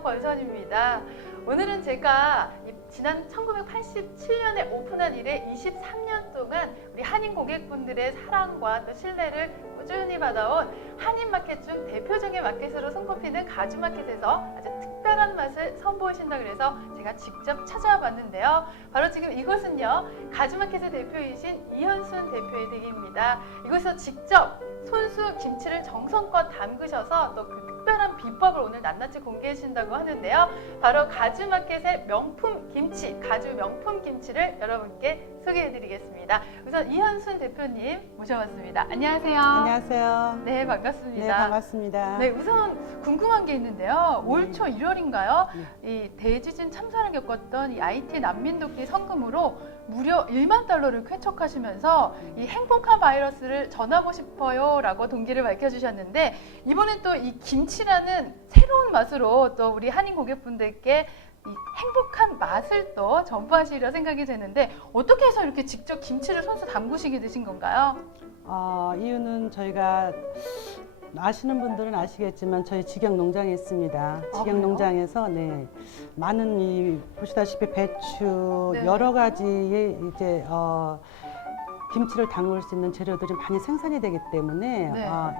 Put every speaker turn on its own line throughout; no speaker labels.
권선입니다. 오늘은 제가 이 지난 1987년에 오픈한 이래 23년 동안 우리 한인 고객분들의 사랑과 또 신뢰를 꾸준히 받아온 한인마켓 중 대표적인 마켓으로 손꼽히는 가주마켓에서 아주 특별한 맛을 선보이신다 그래서 제가 직접 찾아와 봤는데요. 바로 지금 이곳은요. 가주마켓의 대표이신 이현순 대표의 댁입니다. 이곳에서 직접 손수 김치를 정성껏 담그셔서 또그 특별한 비법을 오늘 낱낱이 공개해 주신다고 하는데요. 바로 가주마켓의 명품 김치, 가주 명품 김치를 여러분께 소개해 드리겠습니다. 우선 이현순 대표님 모셔봤습니다. 안녕하세요.
안녕하세요.
네, 반갑습니다.
네, 반갑습니다.
네, 우선 궁금한 게 있는데요. 올 초 1월인가요? 이 대지진 참사를 겪었던 이 IT 난민돕기 성금으로 무려 1만 달러를 쾌척하시면서 이 행복한 바이러스를 전하고 싶어요 라고 동기를 밝혀주셨는데 이번엔 또 이 김치라는 새로운 맛으로 또 우리 한인 고객분들께 이 행복한 맛을 또 전파하시려 생각이 되는데 어떻게 해서 이렇게 직접 김치를 손수 담그시게 되신 건가요?
어, 이유는 저희가 아시는 분들은 아시겠지만 저희 직영 농장에 있습니다. 직영
그래요?
농장에서 네 많은 이 보시다시피 배추
네.
여러 가지의 이제 어, 김치를 담글 수 있는 재료들이 많이 생산이 되기 때문에
네.
어,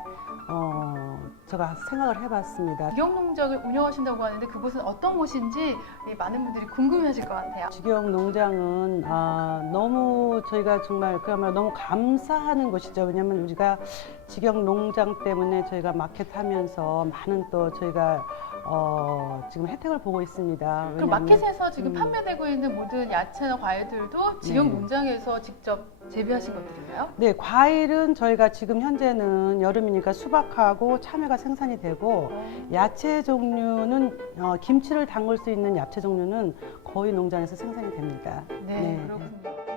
어, 제가 생각을 해봤습니다.
직영농장을 운영하신다고 하는데 그곳은 어떤 곳인지 이 많은 분들이 궁금해하실 것 같아요.
직영 농장은 아, 너무 저희가 정말 그야말로 너무 감사하는 곳이죠. 왜냐하면 우리가 직영 농장 때문에 저희가 마켓 하면서 많은 또 저희가 어, 지금 혜택을 보고 있습니다.
그럼
왜냐하면-
마켓에서 지금
음.
판매되고 있는 모든 야채나 과일들도 직영
네.
농장에서 직접 재배하신 것들인가요?
네, 과일은 저희가 지금 현재는 여름이니까 수박하고 참외가 생산이 되고 야채 종류는 어, 김치를 담글 수 있는 야채 종류는 거의 농장에서 생산이 됩니다.
네,
네.
그렇군요.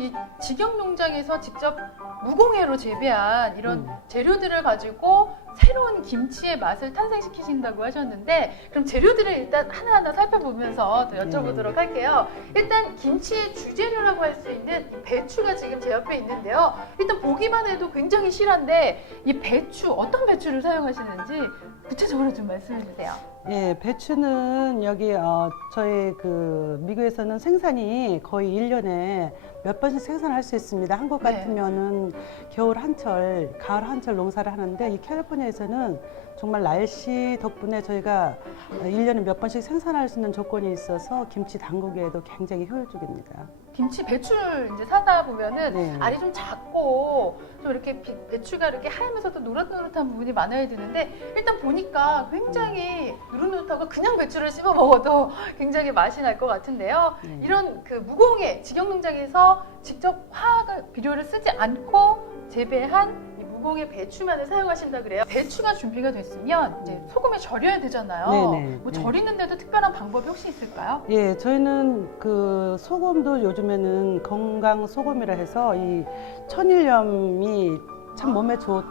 이 직영 농장에서 직접 무공해로 재배한 이런
음.
재료들을 가지고 새로운 김치의 맛을 탄생시키신다고 하셨는데 그럼 재료들을 일단 하나하나 살펴보면서 또 여쭤보도록
네.
할게요. 일단 김치의 주재료라고 할 수 있는 이 배추가 지금 제 옆에 있는데요. 일단 보기만 해도 굉장히 실한데 이 배추 어떤 배추를 사용하시는지 구체적으로 좀 말씀해 주세요.
예, 배추는 여기 어, 저희 그 미국에서는 생산이 거의 일년에몇 번씩 생산할 수 있습니다. 한국
네.
같으면은 겨울 한철, 가을 한철 농사를 하는데 이 캘리포니아 에서는 정말 날씨 덕분에 저희가 일년에몇 번씩 생산할 수 있는 조건이 있어서 김치 담그기에도 굉장히 효율적입니다.
김치 배추를 이제 사다 보면은
네.
알이 좀 작고 좀 이렇게 비- 배추가 이렇게 하얀면서도 노릇노릇한 부분이 많아야 되는데 일단 보니까 굉장히 노릇노릇하고 그냥 배추를 씹어 먹어도 굉장히 맛이 날 것 같은데요.
네.
이런 그 무공해 직영농장에서 직접 화학 비료를 쓰지 않고 재배한 이 무공해 배추만을 사용하신다 그래요. 배추가 준비가 됐으면 이제 소금에 절여야 되잖아요.
네네.
뭐
네.
절이는데도 특별한 방법이 혹시 있을까요?
예, 저희는 그 소금도 요즘에는 건강 소금이라 해서 이 천일염이 참 몸에 좋,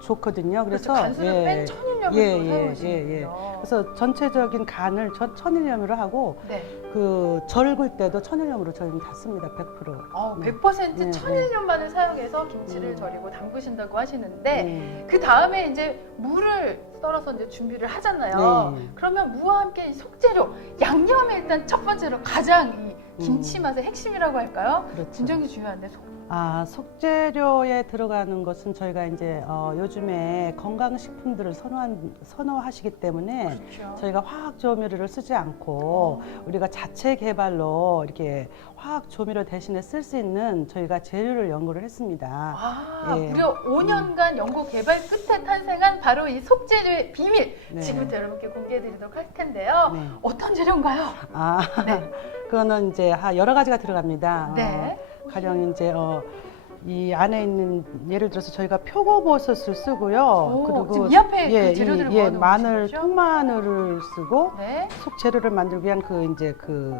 좋거든요.
그래서
그래서
간수를
예,
뺀 천일염을
예,
또
예,
사용하시는군요.
예, 그래서 전체적인 간을 저 천일염으로 하고
네.
그 절글 때도 천일염으로 저희는 다 씁니다. 100%.
어,
네.
100%
네,
천일염만을 사용해서 김치를
음.
절이고 담그신다고 하시는데
네.
그 다음에 이제 물을 썰어서 이제 준비를 하잖아요.
네.
그러면 무와 함께 이 속재료 양념이 일단 첫 번째로 가장 이 김치
음.
맛의 핵심이라고 할까요?
그렇죠.
굉장히 중요한데 속.
아, 속재료에 들어가는 것은 저희가 이제 어, 요즘에 건강식품들을 선호한, 선호하시기 때문에
그렇죠.
저희가 화학 조미료를 쓰지 않고 우리가 자체 개발로 이렇게 화학 조미료 대신에 쓸 수 있는 저희가 재료를 연구를 했습니다.
아,
예.
무려 5년간 연구 개발 끝에 탄생한 바로 이 속재료의 비밀
네.
지금부터 여러분께 공개해드리도록 할 텐데요.
네.
어떤 재료인가요?
아,
네.
그거는 이제 하- 여러 가지가 들어갑니다.
네.
어, 가령 이제 어, 이 안에 있는 예를 들어서 저희가 표고버섯을 쓰고요.
오, 지금 이 앞에 그 재료들을
예,
모아놓은
마늘,
것이죠?
통마늘을 쓰고
네.
속 재료를 만들기 위한 그 이제 그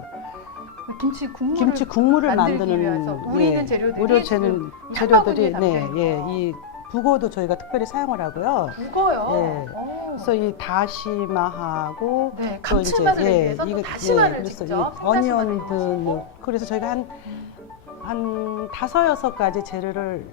김치 국물을
김치 국물을
만들기
만드는
위해서 우리는 재료들이
우려 재는
이
재료들이
한바구니에
네,
담겨
예,
있네요.
이 북어도 저희가 특별히 사용을 하고요.
북어요.
예.
오.
그래서 이 다시마하고
네, 감칠맛을
예,
위해서 또 다시마를
예,
직접 생다시마를
어니언들
넣으시고.
뭐, 그래서 저희가 한 한 다섯 여섯 가지 재료를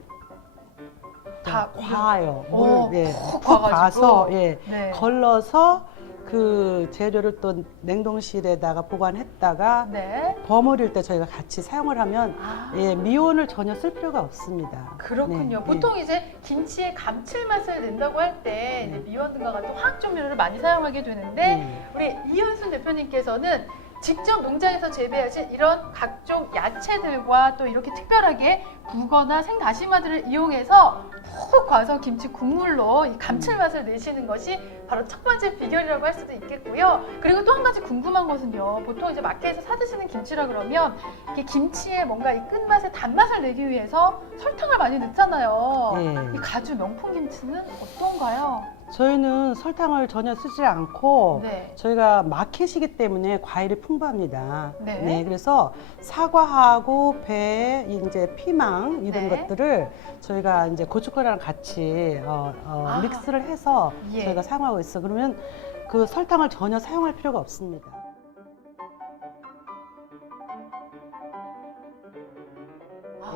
다다
과요.
어,
물, 예,
푹.
과서 예,
네.
걸러서 그 재료를 또 냉동실에다가 보관했다가
네.
버무릴 때 저희가 같이 사용을 하면
아.
예, 미온을 전혀 쓸 필요가 없습니다.
그렇군요.
네,
보통 이제 김치의 감칠맛을 낸다고 할때
네.
미원 등과 같은 화학 조미료를 많이 사용하게 되는데
네.
우리 이현순 대표님께서는 직접 농장에서 재배하신 이런 각종 야채들과 또 이렇게 특별하게 북어나 생다시마들을 이용해서 푹 과서 김치 국물로 이 감칠맛을 내시는 것이 바로 첫 번째 비결이라고 할 수도 있겠고요. 그리고 또 한 가지 궁금한 것은요. 보통 이제 마트에서 사 드시는 김치라 그러면 이게 김치에 뭔가 이 끝맛의 단맛을 내기 위해서 설탕을 많이 넣잖아요.
예.
이 가주 명품 김치는 어떤가요?
저희는 설탕을 전혀 쓰지 않고
네.
저희가 마켓이기 때문에 과일이 풍부합니다.
네.
그래서 사과하고 배, 이제 피망 이런
네.
것들을 저희가 이제 고춧가루랑 같이 어, 어,
아.
믹스를 해서
예.
저희가 사용하고 있어. 그러면 그 설탕을 전혀 사용할 필요가 없습니다.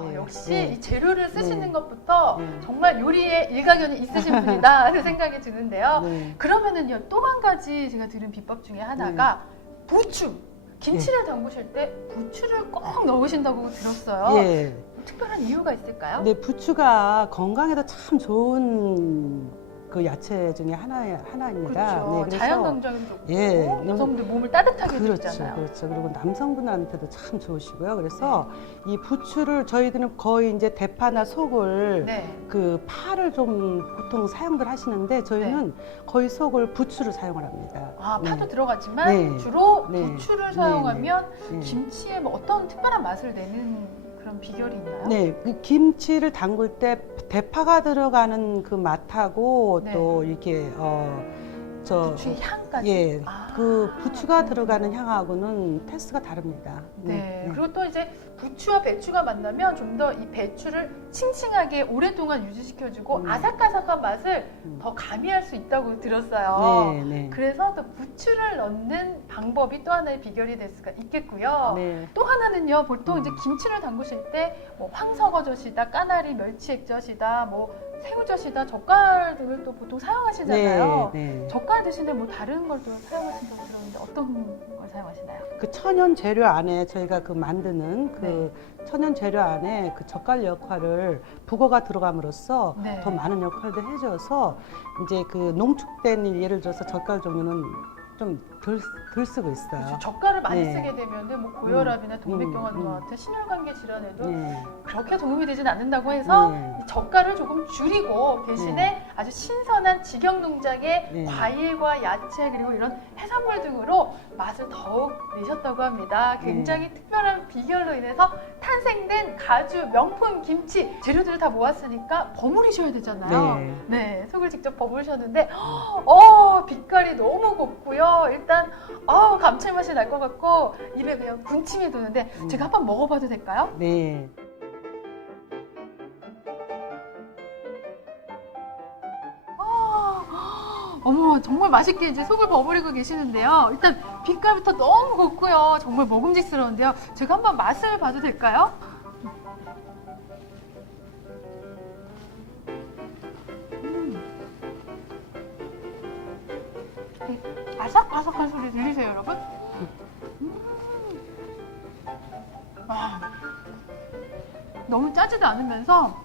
아,
예,
역시
예.
이 재료를 쓰시는
네.
것부터
네.
정말 요리에 일가견이 있으신 분이다 하는 생각이 드는데요.
네.
그러면은요 또 한 가지 제가 들은 비법 중에 하나가 부추. 김치를 담그실 때 부추를 꼭 넣으신다고 들었어요.
예.
특별한 이유가 있을까요?
근데 부추가 건강에도 참 좋은 그 야채 중에 하나 하나입니다.
그렇죠.
네,
자연 강장에도 좋고
예,
여성들 몸을 따뜻하게
그렇죠,
해주잖아요.
그렇죠. 그리고 남성분한테도 참 좋으시고요. 그래서 이 부추를 저희들은 거의 이제 대파나 속을
네.
그 파를 좀 보통 사용들 하시는데 저희는 거의 속을 부추를 사용을 합니다.
아 파도
네.
들어가지만
네.
주로
네.
부추를
네,
사용하면
네.
김치에 뭐 어떤 특별한 맛을 내는 그런 비결이 있나요?
네, 그 김치를 담글 때 대파가 들어가는 그 맛하고
네.
또 이렇게 어 저
부추의 향까지.
예,
아.
그 부추가 들어가는 향하고는 테스트가 다릅니다.
네. 그리고 또 이제 부추와 배추가 만나면 좀 더 이 배추를 싱싱하게 오랫동안 유지시켜주고
음.
아삭아삭한 맛을
음.
더 가미할 수 있다고 들었어요.
네, 네.
그래서 또 부추를 넣는 방법이 또 하나의 비결이 될 수가 있겠고요.
네.
또 하나는요, 보통
음.
이제 김치를 담그실 때 뭐 황석어젓이다, 까나리, 멸치액젓이다, 뭐 새우젓이다, 젓갈 등을 또 보통 사용하시잖아요.
네, 네.
젓갈 대신에 뭐 다른 걸 또 사용하신다고 들었는데 어떤 걸 사용하시나요?
그 천연 재료 안에 저희가 그 만드는 그
네.
천연 재료 안에 그 젓갈 역할을 북어가 들어감으로써
네.
더 많은 역할도 해줘서 이제 그 농축된 예를 들어서 젓갈 종류는 좀덜 덜 쓰고 있어요.
그렇죠. 젓갈을 많이
네.
쓰게 되면 뭐 고혈압이나 동맥경화과
음, 음.
같은 심혈관계 질환에도
네.
그렇게 도움이 되진 않는다고 해서
네.
이 젓갈을 조금 줄이고 대신에 아주 신선한 직영 농장의
네.
과일과 야채 그리고 이런 해산물 등으로 맛을 더욱 내셨다고 합니다.
네.
굉장히 특별한 비결로 인해서 탄생된 가주 명품 김치 재료들을 다 모았으니까 버무리셔야 되잖아요.
네.
네, 속을 직접 버무리셨는데 어 빛깔이 너무 곱고요. 일단 어 감칠맛이 날 것 같고 입에 그냥 군침이 도는데
음.
제가 한번 먹어봐도 될까요?
네.
어머 정말 맛있게 이제 속을 버무리고 계시는데요. 일단 빛깔부터 너무 곱고요. 정말 먹음직스러운데요. 제가 한번 맛을 봐도 될까요? 음. 이 아삭아삭한 소리 들리세요, 여러분? 음. 와, 너무 짜지도 않으면서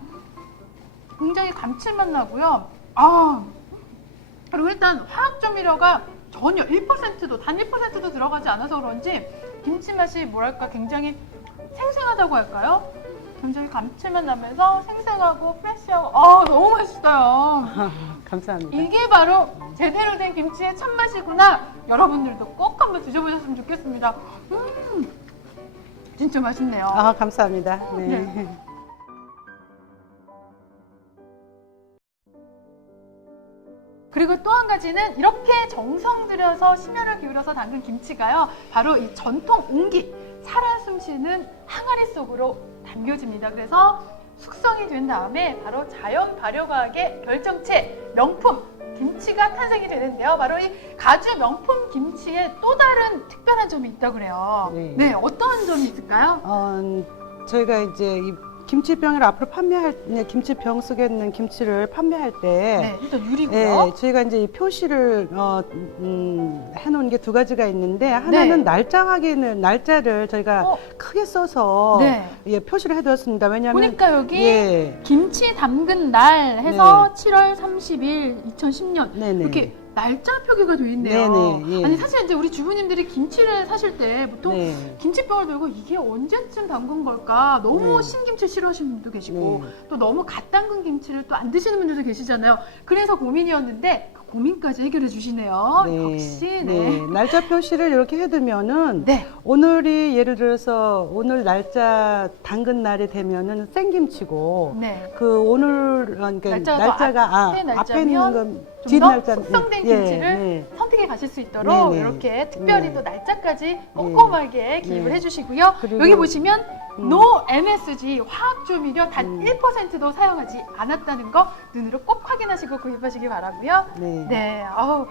굉장히 감칠맛 나고요. 아, 그리고 일단 화학조미료가 전혀 1%도 단 1%도 들어가지 않아서 그런지 김치 맛이 뭐랄까 굉장히 생생하다고 할까요? 굉장히 감칠맛 나면서 생생하고 프레시하고 아 너무 맛있어요.
감사합니다.
이게 바로 제대로 된 김치의 참맛이구나. 여러분들도 꼭 한번 드셔보셨으면 좋겠습니다. 음, 진짜 맛있네요.
아, 감사합니다. 네.
네. 그리고 또 한 가지는 이렇게 정성 들여서 심혈을 기울여서 담근 김치가요. 바로 이 전통 옹기, 살아 숨쉬는 항아리 속으로 담겨집니다. 그래서 숙성이 된 다음에 바로 자연 발효과학의 결정체 명품 김치가 탄생이 되는데요. 바로 이 가주 명품 김치에 또 다른 특별한 점이 있다고 그래요.
네.
네, 어떤 점이 있을까요?
어, 저희가 이제 이 김치병을 앞으로 판매할 네, 김치병 속에 있는 김치를 판매할 때
네, 일단 유리고요.
예, 저희가 이제 이 표시를 어, 음, 해놓은 게 두 가지가 있는데 하나는
네.
날짜 확인을 날짜를 저희가
어.
크게 써서
네.
예, 표시를 해두었습니다. 왜냐하면
보니까 여기
예,
김치 담근 날 해서 7월 30일 2010년
네네.
이렇게 날짜 표기가 돼 있네요.
네네, 예.
아니 사실 이제 우리 주부님들이 김치를 사실 때 보통
네.
김치병을 들고 이게 언제쯤 담근 걸까 너무
네.
신김치 싫어하시는 분도 계시고
네.
또 너무 갓 담근 김치를 또 안 드시는 분들도 계시잖아요. 그래서 고민이었는데 그 고민까지 해결해 주시네요. 역시 네.
네. 날짜 표시를 이렇게 해두면은
네.
오늘이 예를 들어서 오늘 날짜 당근 날이 되면은 생김치고
네.
그 오늘 어, 그러니까 날짜가 아,
앞에
앞에 있는
날짜면 건좀뒷더
날짜
숙성된
예,
김치를
네.
선택해 가실 수 있도록
네 네.
이렇게 특별히
네.
또 날짜까지 꼼꼼하게 기입을
네.
해주시고요.
그리고-
여기 보시면
음.
노 MSG 화학 조미료 단
음.
1%도 사용하지 않았다는 거 눈으로 꼭 확인하시고 구입하시기 바라고요.
네.
네, 아우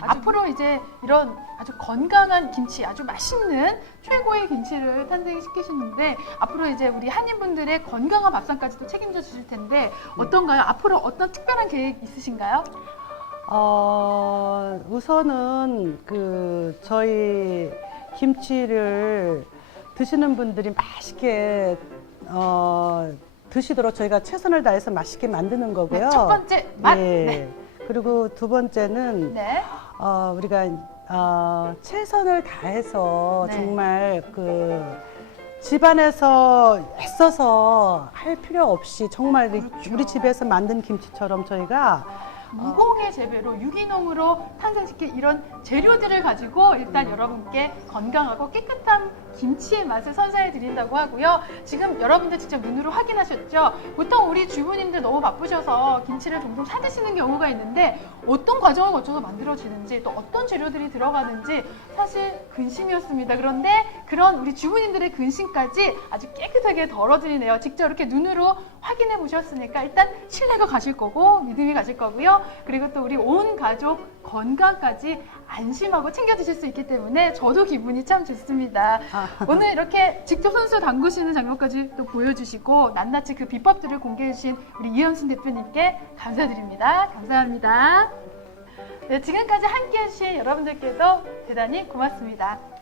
앞으로 이제 이런 아주 건강한 김치, 아주 맛있는 최고의 김치를 탄생시키시는데 앞으로 이제 우리 한인분들의 건강한 밥상까지도 책임져 주실 텐데 어떤가요? 앞으로 어떤 특별한 계획 있으신가요?
어, 우선은 그 저희 김치를 드시는 분들이 맛있게 어, 드시도록 저희가 최선을 다해서 맛있게 만드는 거고요.
네, 첫 번째 맛.
예.
네.
그리고 두 번째는
네.
어, 우리가 어, 최선을 다해서
네.
정말 그 집안에서 애써서 할 필요 없이 정말 우리-
그렇죠.
우리 집에서 만든 김치처럼 저희가
무공의 재배로 유기농으로 탄생시킨 이런 재료들을 가지고 일단 여러분께 건강하고 깨끗한 김치의 맛을 선사해 드린다고 하고요. 지금 여러분들 직접 눈으로 확인하셨죠? 보통 우리 주부님들 너무 바쁘셔서 김치를 종종 사 드시는 경우가 있는데 어떤 과정을 거쳐서 만들어지는지 또 어떤 재료들이 들어가는지 사실 근심이었습니다. 그런데 그런 우리 주부님들의 근심까지 아주 깨끗하게 덜어드리네요. 직접 이렇게 눈으로 확인해 보셨으니까 일단 신뢰가 가실 거고 믿음이 가실 거고요. 그리고 또 우리 온 가족 건강까지 안심하고 챙겨 드실 수 있기 때문에 저도 기분이 참 좋습니다.
아,
오늘 이렇게 직접 손수 담그시는 장면까지 또 보여주시고 낱낱이 그 비법들을 공개해 주신 우리 이현순 대표님께 감사드립니다. 감사합니다. 네, 지금까지 함께 해주신 여러분들께도 대단히 고맙습니다.